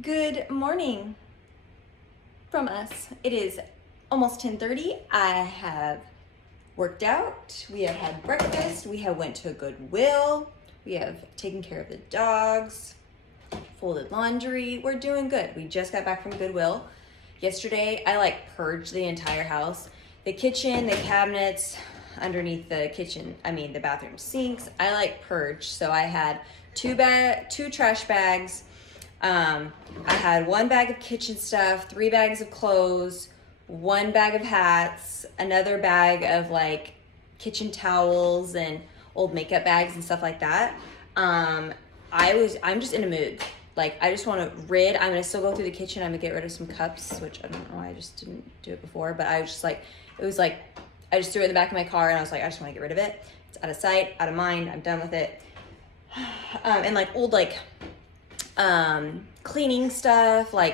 Good morning from us. It is almost 10:30. I have worked out. We have had breakfast. We have went to a Goodwill. We have taken care of the dogs, folded laundry. We're doing good. We just got back from Goodwill. Yesterday, I purged the entire house. The kitchen, the cabinets, underneath the the bathroom sinks, I purged. So I had two trash bags. I had 1 bag of kitchen stuff, 3 bags of clothes, 1 bag of hats, another bag of kitchen towels and old makeup bags and stuff like that. I'm just in a mood. I just want to I'm going to still go through the kitchen. I'm going to get rid of some cups, which I don't know why I just didn't do it before, but I was just I just threw it in the back of my car and I was like, I just want to get rid of it. It's out of sight, out of mind. I'm done with it. And old cleaning stuff, I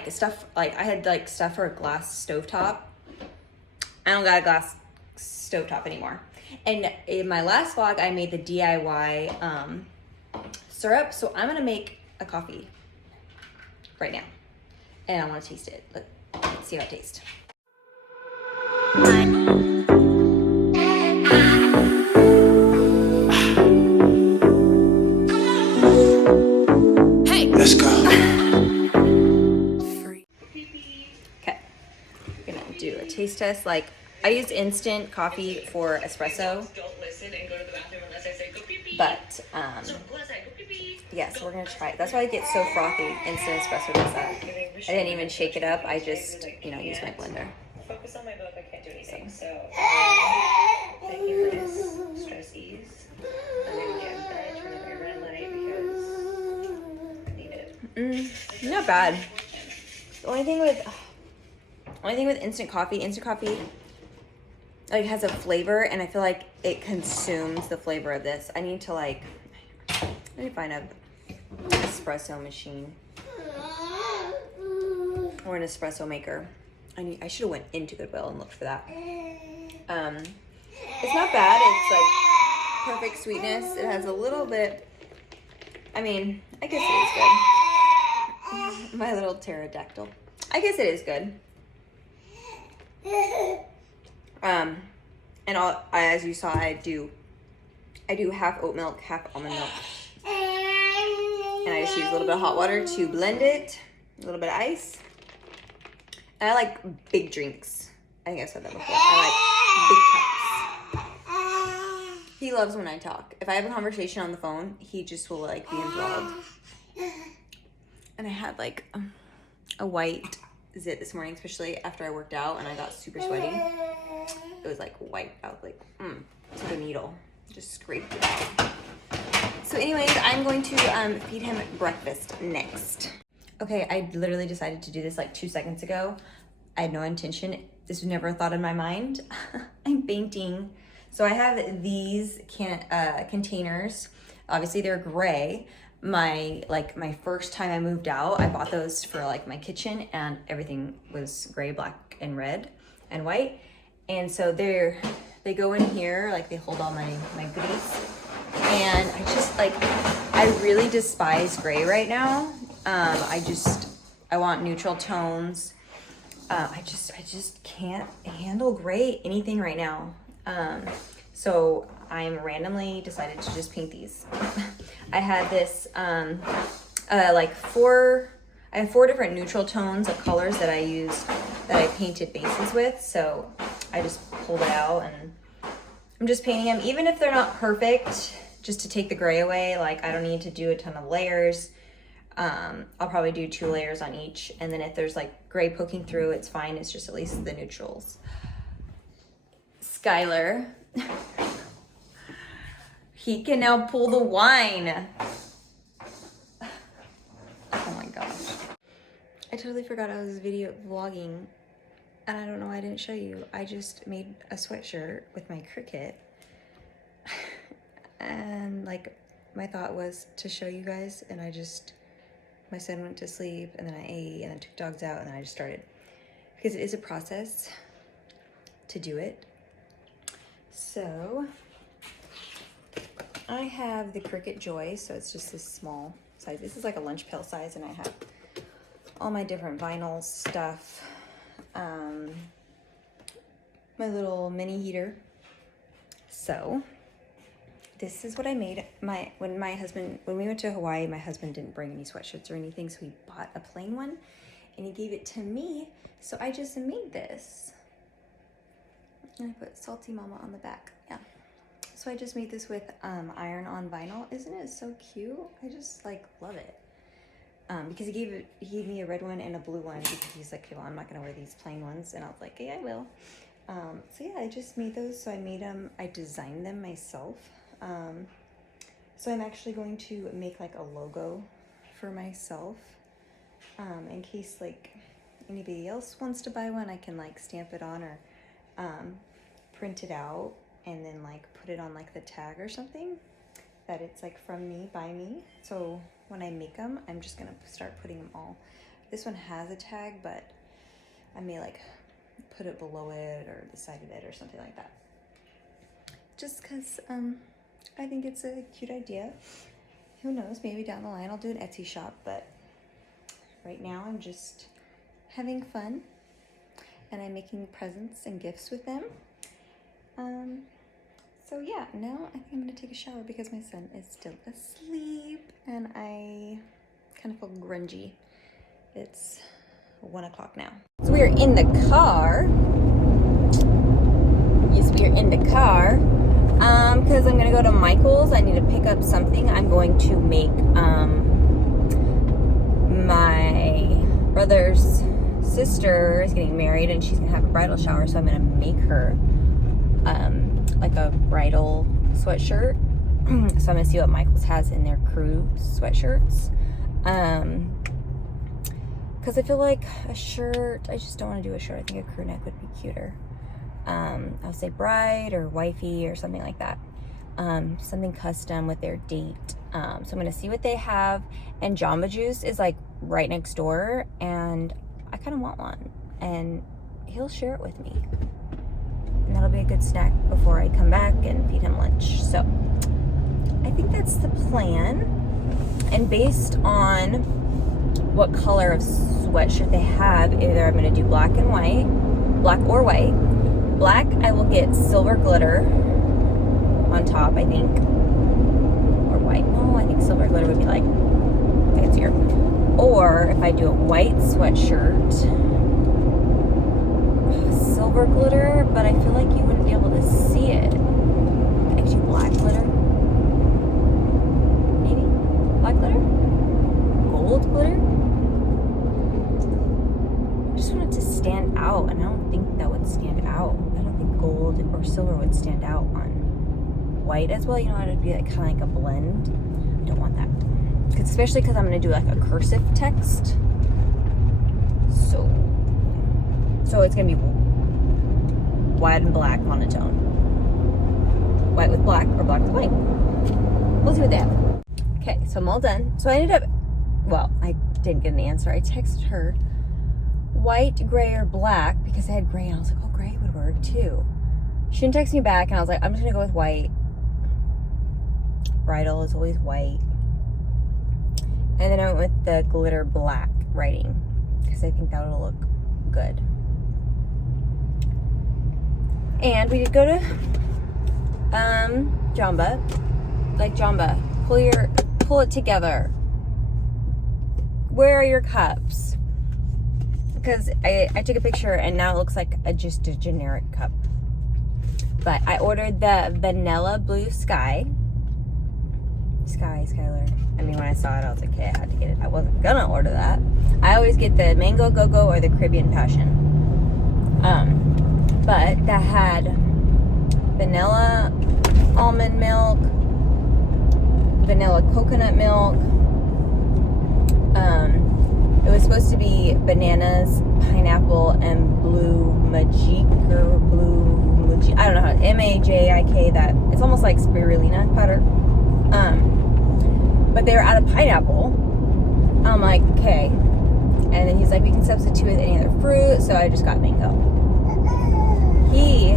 had stuff for a glass stovetop. I don't got a glass stovetop anymore. And in my last vlog, I made the DIY syrup. So I'm gonna make a coffee right now, and I want to taste it. Let's see how it tastes. Let's go. Okay, we're gonna do a taste test. I use instant coffee for espresso, but yes, we're gonna try it. That's why I get so frothy. Instant espresso does that. I didn't even shake it up. I just, use my blender. Focus on my book. I can't do anything. So, making this stress ease. And then again, I turn on my red light because I need it. Not bad. The only thing with instant coffee has a flavor, and I feel like it consumes the flavor of this. I need to find a espresso machine or an espresso maker. I should have went into Goodwill and looked for that. It's not bad. It's perfect sweetness. It has a little bit. I guess it is good. My little pterodactyl. I guess it is good. And as you saw, I do half oat milk, half almond milk. And I just use a little bit of hot water to blend it, a little bit of ice. And I like big drinks. I think I said that before. I like big cups. He loves when I talk. If I have a conversation on the phone, he just will be enthralled. And I had a white zit this morning, especially after I worked out and I got super sweaty. It was white. I was took a needle, just scraped it out. So anyways, I'm going to feed him breakfast next. Okay, I literally decided to do this 2 seconds ago. I had no intention. This was never a thought in my mind. I'm painting. So I have these containers. Obviously they're gray. My first time I moved out, I bought those for my kitchen, and everything was gray, black, and red, and white. And so they go in here, they hold all my goodies. And I just I really despise gray right now. I want neutral tones. I just can't handle gray anything right now. So I'm randomly decided to just paint these. I had this, I have 4 different neutral tones of colors that I painted bases with. So I just pulled it out and I'm just painting them, even if they're not perfect, just to take the gray away. I don't need to do a ton of layers. I'll probably do 2 layers on each. And then if there's gray poking through, it's fine. It's just at least the neutrals. Skylar, he can now pull the wine. Oh my gosh. I totally forgot I was vlogging, and I don't know why I didn't show you. I just made a sweatshirt with my Cricut. And my thought was to show you guys, and my son went to sleep, and then I ate, and then took dogs out, and then I just started. Because it is a process to do it. So I have the Cricut Joy, so it's just this small size. This is a lunch pail size, and I have all my different vinyl stuff. My little mini heater. So this is what I made. When we went to Hawaii, my husband didn't bring any sweatshirts or anything, so he bought a plain one and he gave it to me. So I just made this. And I put Salty Mama on the back. Yeah. So I just made this with iron-on vinyl. Isn't it so cute? I just like love it. Because he gave me a red one and a blue one because he's like, well, I'm not gonna wear these plain ones, and I was like, hey, I will. So yeah, I just made those. So I made them. I designed them myself. So I'm actually going to make like a logo for myself, in case like anybody else wants to buy one. I can like stamp it on or print it out and then like put it on like the tag or something that it's like from me, by me. So when I make them, I'm just gonna start putting them all. This one has a tag, but I may like put it below it or the side of it or something like that. Just cause I think it's a cute idea. Who knows, maybe down the line I'll do an Etsy shop, but right now I'm just having fun and I'm making presents and gifts with them. So yeah, now I think I'm gonna take a shower because my son is still asleep and I kind of feel grungy. It's 1 o'clock now. So we are in the car. Yes, we are in the car. Because I'm gonna go to Michael's. I need to pick up something. I'm going to make my brother's sister is getting married and she's gonna have a bridal shower, so I'm gonna make her like a bridal sweatshirt. So I'm gonna see what Michael's has in their crew sweatshirts. Because I feel like a shirt, I just don't want to do a shirt. I think a crew neck would be cuter. I'll say bride or wifey or something like that. Something custom with their date. So I'm gonna see what they have. And Jamba Juice is like right next door, and I kind of want one. And he'll share it with me. And that'll be a good snack before I come back and feed him lunch. So I think that's the plan. And based on what color of sweatshirt they have, either I'm gonna do black and white, black or white. Black, I will get silver glitter on top, I think. Or white. No, I think silver glitter would be like fancier. Or if I do a white sweatshirt, silver glitter, but I feel like you wouldn't be able to see it. I could do black glitter. Maybe? Black glitter? Gold glitter? I just want it to stand out, and I don't think that would stand out. I don't think gold or silver would stand out on white as well. You know, it would be like kind of like a blend. I don't want that. Especially because I'm going to do like a cursive text. So it's going to be white and black monotone. White with black or black with white. We'll see what they have. Okay, so I'm all done. So I ended up, well, I didn't get an answer. I texted her white, gray, or black because I had gray, and I was like, oh, gray would work too. She didn't text me back, and I was like, I'm just gonna go with white. Bridal is always white. And then I went with the glitter black writing because I think that would look good. And we did go to Jamba. Like, Jamba, pull it together. Where are your cups? Because I took a picture and now it looks like just a generic cup. But I ordered the vanilla blue sky. Skylar. I mean, when I saw it, I was like, okay, I had to get it. I wasn't gonna order that. I always get the mango go-go or the Caribbean passion. But that had vanilla almond milk, vanilla coconut milk. It was supposed to be bananas, pineapple, and blue magic. I don't know how, M-A-J-I-K, that. It's almost like spirulina powder. But they were out of pineapple. I'm like, okay. And then he's like, we can substitute with any other fruit. So I just got mango. He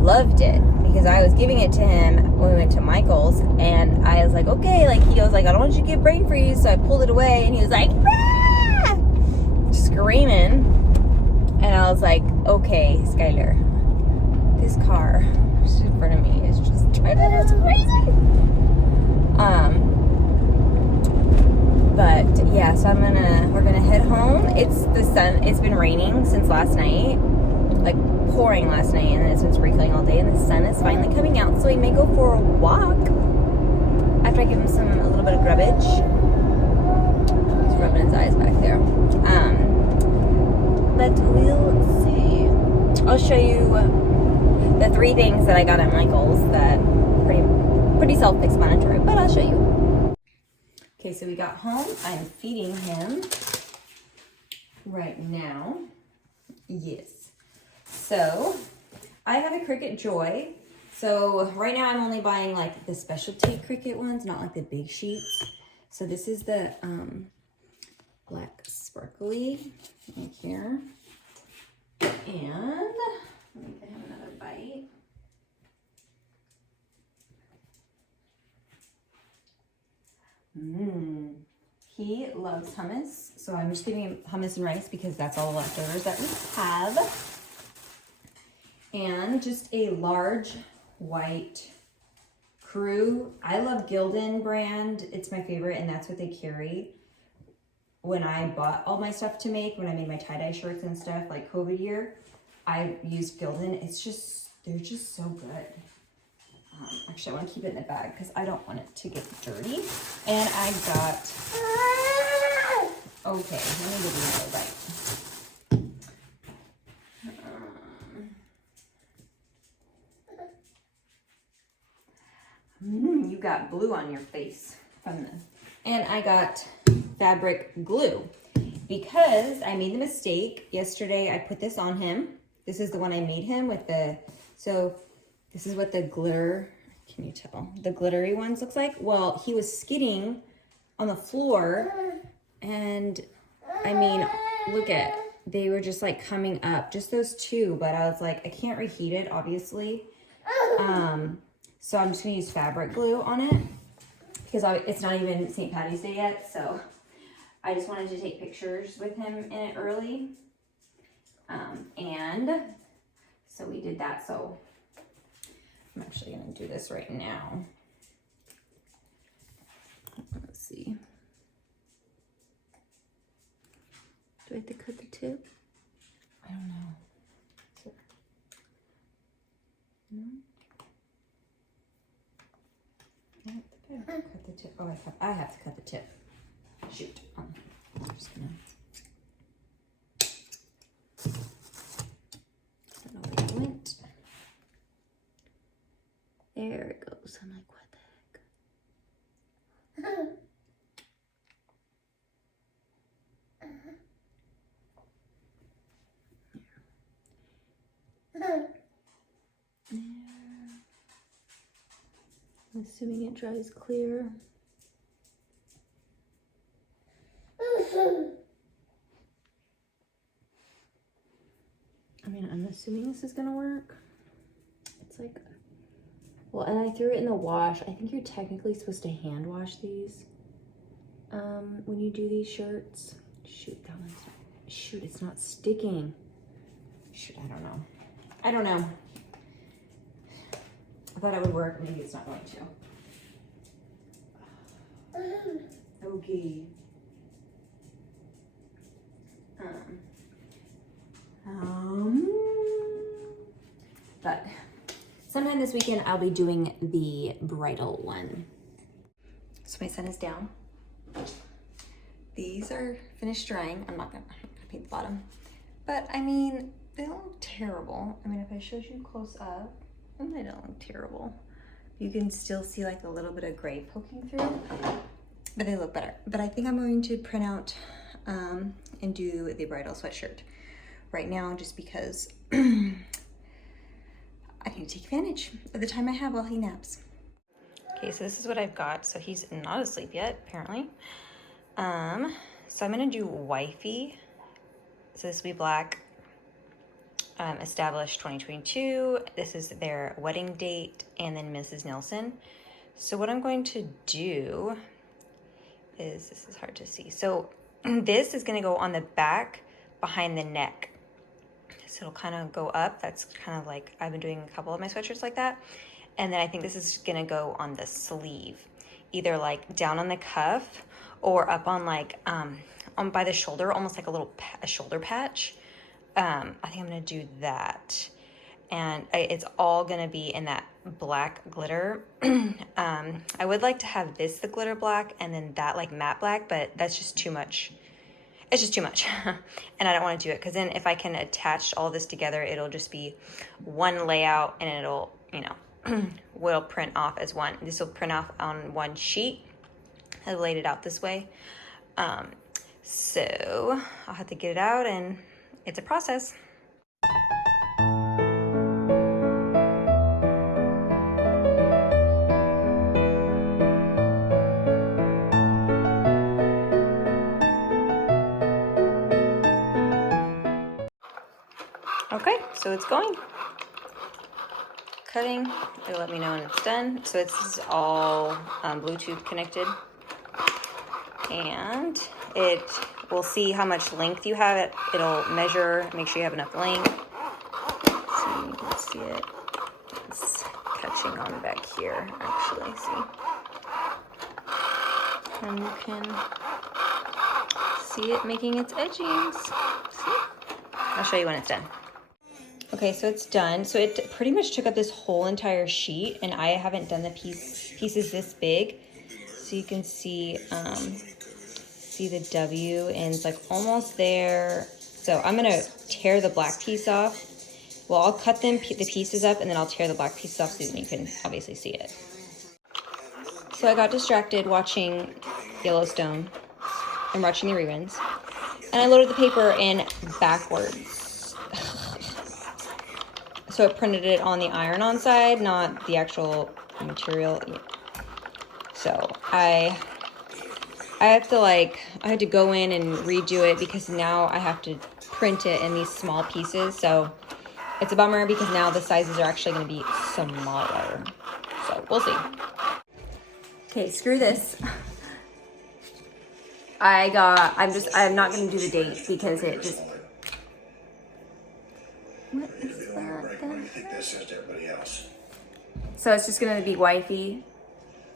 loved it because I was giving it to him when we went to Michael's. And I was like, okay. Like, he was like, I don't want you to get brain freeze. So I pulled it away and he was like, ah! Okay, Skylar. This car in front of me is just driving us crazy. But yeah, so we're gonna head home. It's been raining since last night, like pouring last night, and it's been sprinkling all day, and the sun is finally coming out, so we may go for a walk after I give him a little bit of grubbage. He's rubbing his eyes back there. But we'll see. I'll show you the 3 things that I got at Michael's that pretty self-explanatory, but I'll show you. Okay, so we got home. I'm feeding him right now. Yes. So I have a Cricut Joy. So right now I'm only buying like the specialty Cricut ones, not like the big sheets. So this is the black sparkly right here. And let me give him another bite. He loves hummus, so I'm just giving him hummus and rice because that's all the leftovers that we have. And just a large white crew. I love Gildan brand. It's my favorite, and that's what they carry. When I bought all my stuff to make, when I made my tie-dye shirts and stuff, like COVID year, I used Gildan. They're just so good. Actually, I want to keep it in the bag because I don't want it to get dirty. And I got, okay, let me give you another bite. You got blue on your face from this. And I got fabric glue because I made the mistake yesterday. I put this on him. This is the one I made him with so this is what the glitter, can you tell? The glittery ones looks like. Well, he was skidding on the floor, and I mean, they were just like coming up, just those 2, but I was like, I can't reheat it, obviously. So I'm just gonna use fabric glue on it because it's not even St. Patty's Day yet, so I just wanted to take pictures with him in it early. And so we did that, so I'm actually gonna do this right now. Let's see. Do I have to cut the tip? I don't know. I have to cut the tip. Oh, I have to cut the tip. Shoot. I'm just gonna. I don't know where it went. There it goes. I'm like, what the heck? There. I'm assuming it dries clear. I mean, I'm assuming this is gonna work. It's like, well, and I threw it in the wash. I think you're technically supposed to hand wash these when you do these shirts. Shoot, that one's not, shoot, it's not sticking. Shoot, I don't know. I don't know. I thought it would work. Maybe it's not going to. Okay. But sometime this weekend I'll be doing the bridal one. So my sun is down. These are finished drying. I'm not gonna paint the bottom, but I mean, they don't look terrible. I mean, if I showed you close up, they don't look terrible. You can still see like a little bit of gray poking through, but they look better. But I think I'm going to print out and do the bridal sweatshirt right now, just because I need to take advantage of the time I have while he naps. Okay, so this is what I've got. So he's not asleep yet, apparently. So I'm gonna do wifey. So this will be black. Established 2022. This is their wedding date, and then Mrs. Nelson. So what I'm going to do is, this is hard to see. So this is gonna go on the back behind the neck. So it'll kind of go up. That's kind of like, I've been doing a couple of my sweatshirts like that. And then I think this is gonna go on the sleeve, either like down on the cuff or up on like, on by the shoulder, almost like a shoulder patch. I think I'm gonna do that. And it's all gonna be in that black glitter. I would like to have this the glitter black and then that like matte black, but that's just too much. It's just too much. And I don't want to do it because then if I can attach all this together, it'll just be one layout and it'll, you know, will print off as one. This will print off on one sheet. I laid it out this way. So I'll have to get it out and it's a process. Okay, so it's going. Cutting, it'll let me know when it's done. So it's all Bluetooth connected. And it will see how much length you have. It'll measure, make sure you have enough length. So you can see it. It's catching on back here, actually, see. And you can see it making its edgings. See? I'll show you when it's done. Okay, so it's done. So it pretty much took up this whole entire sheet, and I haven't done the pieces this big. So you can see the W, and it's like almost there. So I'm gonna tear the black piece off. Well, I'll cut the pieces up, and then I'll tear the black pieces off so that you can obviously see it. So I got distracted watching Yellowstone and watching the reruns, and I loaded the paper in backwards. So it printed it on the iron-on side, not the actual material. So I have to I had to go in and redo it because now I have to print it in these small pieces. So it's a bummer because now the sizes are actually going to be smaller. So we'll see. Okay, screw this. I'm not going to do the date because it just. What is that? So it's just going to be Wifey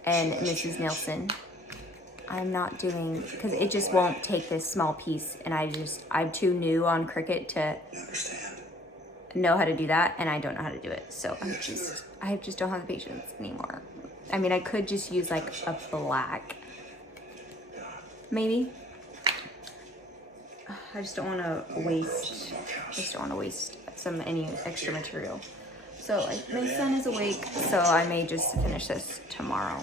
and Mrs. Nelson. I'm not doing, because it just won't take this small piece, and I'm too new on Cricut to know how to do that, and I don't know how to do it. So I just don't have the patience anymore. I mean, I could just use like a black, maybe. I just don't want to waste. Any extra material. So my son is awake, so I may just finish this tomorrow.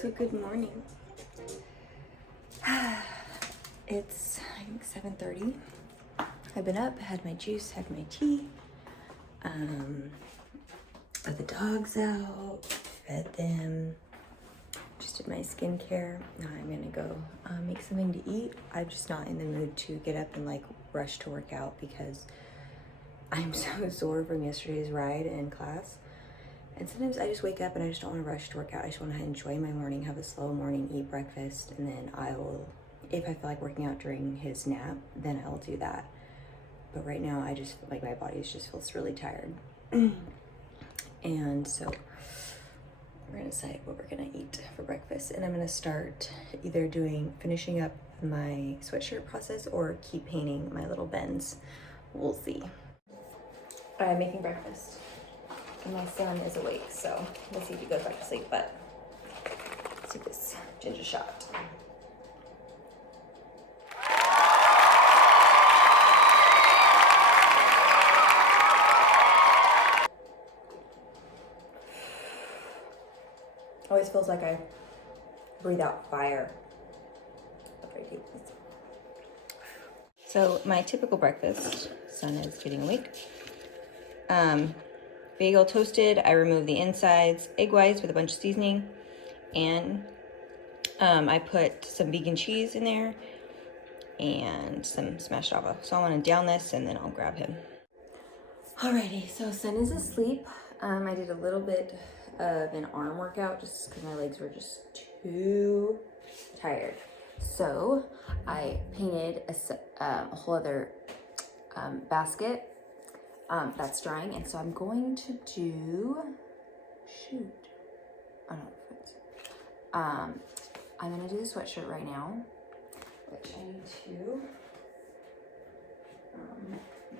So good morning. It's, I think, 7:30. I've been up, had my juice, had my tea, let the dogs out, fed them, just did my skincare. Now I'm gonna go make something to eat. I'm just not in the mood to get up and like rush to work out because I'm so sore from yesterday's ride in class. And sometimes I just wake up and I just don't want to rush to work out. I just want to enjoy my morning, have a slow morning, eat breakfast, and then I will, if I feel like working out during his nap, then I'll do that. But right now I just, like, my body just feels really tired. And so we're gonna decide what we're gonna eat for breakfast. And I'm gonna start either finishing up my sweatshirt process or keep painting my little bends. We'll see. I'm making breakfast. And my son is awake, so we'll see if he goes back to sleep, but let's do this ginger shot. Always feels like I breathe out fire. So my typical breakfast, son is getting awake. Bagel toasted, I remove the insides, egg whites with a bunch of seasoning, and I put some vegan cheese in there and some smashed java. So I want to down this and then I'll grab him. Alrighty, so son is asleep. I did a little bit of an arm workout just because my legs were just too tired. So I painted a whole other basket that's drying, and so I'm going to do, I don't know if it's, I'm gonna do the sweatshirt right now, which I need to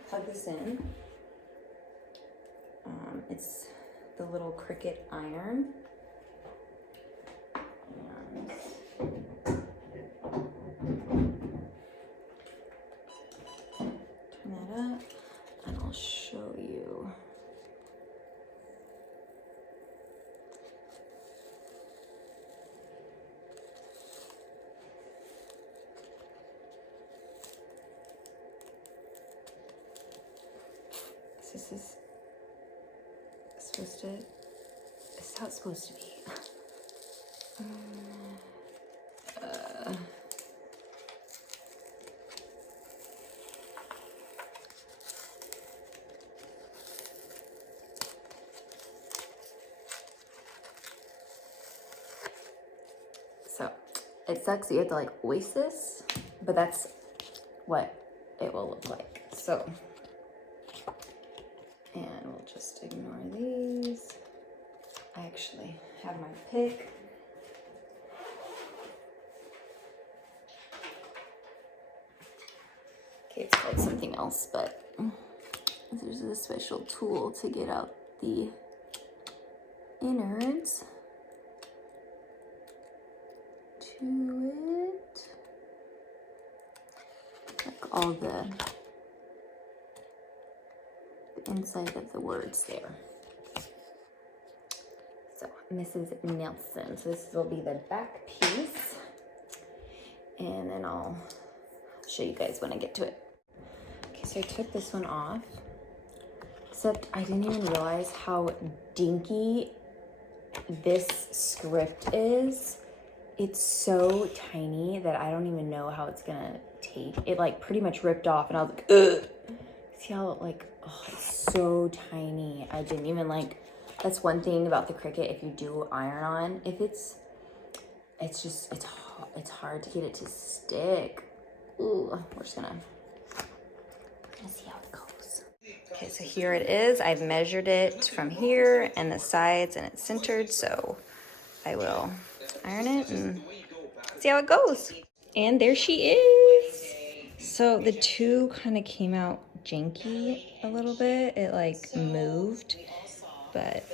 plug this in. It's the little Cricut iron. And turn that up and I'll show you. This is supposed to, this is how it's supposed to be. So it sucks that you have to like waste this, but that's what it will look like. So, and we'll just ignore these. I actually have my pick. Okay, it's called something else, but there's a special tool to get out the innards to it. Like all the inside of the words there. So Mrs. Nelson. So this will be the back piece. And then I'll show you guys when I get to it. Okay, so I took this one off. Except I didn't even realize how dinky this script is. It's so tiny that I don't even know how it's gonna tape. It like pretty much ripped off and I was like, ugh. See how like, oh, it's so tiny. I didn't even like, that's one thing about the Cricut. If you do iron on, if it's hard to get it to stick. Ooh, we're just gonna see how it goes. Okay, so here it is. I've measured it from here and the sides and it's centered. So I will iron it and see how it goes. And there she is. So the two kind of came out janky a little bit. It like moved, but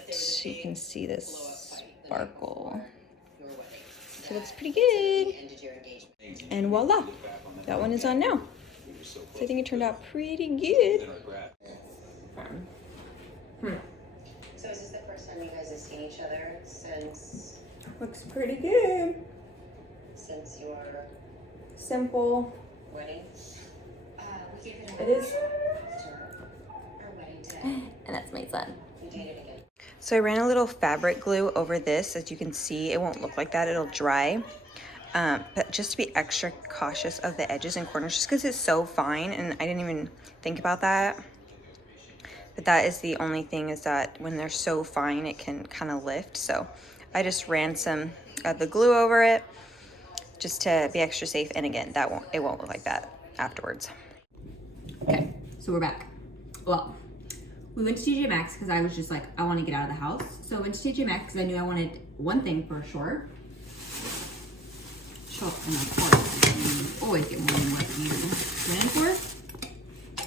you can see this sparkle. So it looks pretty good. And voila, that one is on now. So I think it turned out pretty good. So is this the first time you guys have seen each other since? Looks pretty good. Since your Simple. wedding? We gave It is. after our wedding day. And that's my son. We dated again. So I ran a little fabric glue over this. As you can see, it won't look like that. It'll dry. But just to be extra cautious of the edges and corners, just because it's so fine, and I didn't even think about that. But that is the only thing, is that when they're so fine, it can kind of lift. So I just ran some of the glue over it just to be extra safe. And again, it won't look like that afterwards. Okay, so we're back. Well, we went to TJ Maxx because I was just like, I want to get out of the house. So I went to TJ Maxx because I knew I wanted one thing for sure. And of course, you always get more than what you went in for.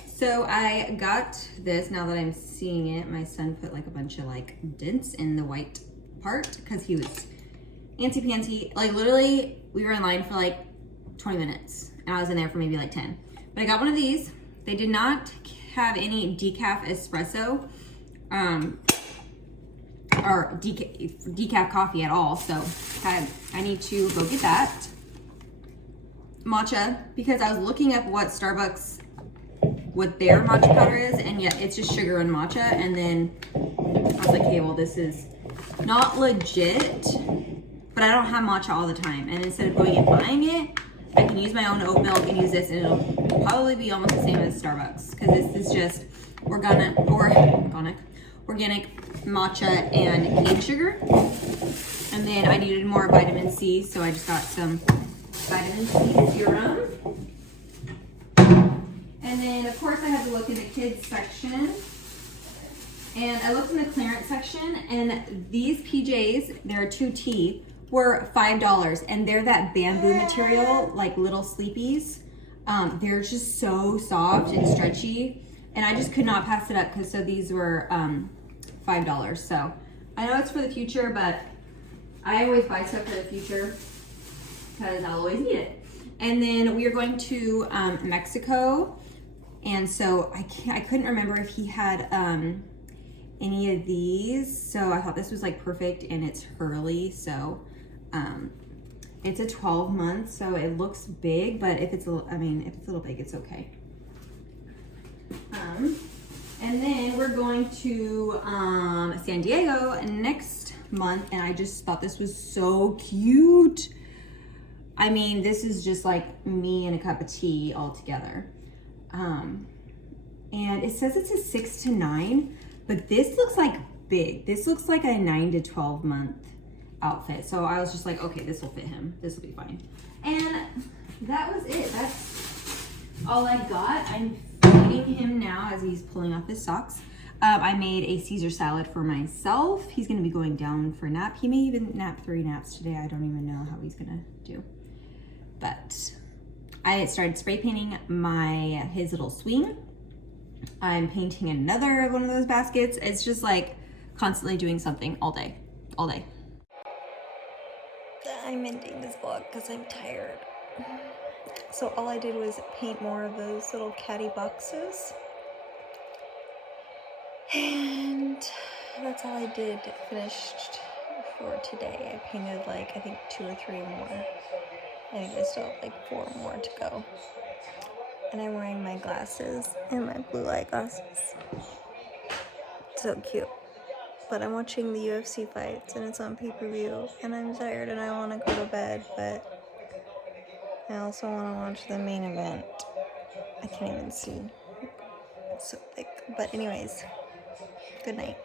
So I got this. Now that I'm seeing it, my son put like a bunch of like dents in the white part because he was antsy-pantsy. Like literally, we were in line for like 20 minutes and I was in there for maybe like 10. But I got one of these. They did not have any decaf espresso or decaf coffee at all. So I need to go get that. Matcha, because I was looking up what Starbucks, what their matcha powder is, and yet it's just sugar and matcha. And then I was like, hey, well, this is not legit, but I don't have matcha all the time. And instead of going and buying it, I can use my own oat milk and use this, and it'll probably be almost the same as Starbucks, because this is just organic matcha and cane sugar. And then I needed more vitamin C, so I just got some vitamin C serum. And then of course I had to look in the kids section. And I looked in the clearance section, and these PJs, they're 2T, were $5, and they're that bamboo material, like little sleepies. They're just so soft and stretchy, and I just could not pass it up, because so these were $5. So I know it's for the future, but I always buy stuff for the future because I'll always need it. And then we are going to Mexico, and so I couldn't remember if he had any of these, so I thought this was like perfect, and it's Hurley, so it's a 12 month, so it looks big, but if it's a little big, it's okay. And then we're going to San Diego next month, and I just thought this was so cute. I mean, this is just like me and a cup of tea all together. And it says it's a 6 to 9, but this looks like big. This looks like a 9 to 12 month outfit. So I was just like, okay, this will fit him. This will be fine. And that was it. That's all I got. I'm feeding him now as he's pulling off his socks. I made a Caesar salad for myself. He's gonna be going down for a nap. He may even nap 3 naps today. I don't even know how he's gonna do. But I started spray painting his little swing. I'm painting another one of those baskets. It's just like constantly doing something all day. I'm ending this vlog because I'm tired. So all I did was paint more of those little caddy boxes. And that's all I did finished for today. I painted like, I think 2 or 3 more. I think I still have like 4 more to go. And I'm wearing my glasses and my blue light glasses. So cute. But I'm watching the UFC fights, and it's on pay-per-view, and I'm tired and I want to go to bed, but I also want to watch the main event. I can't even see. It's so thick. But anyways, good night.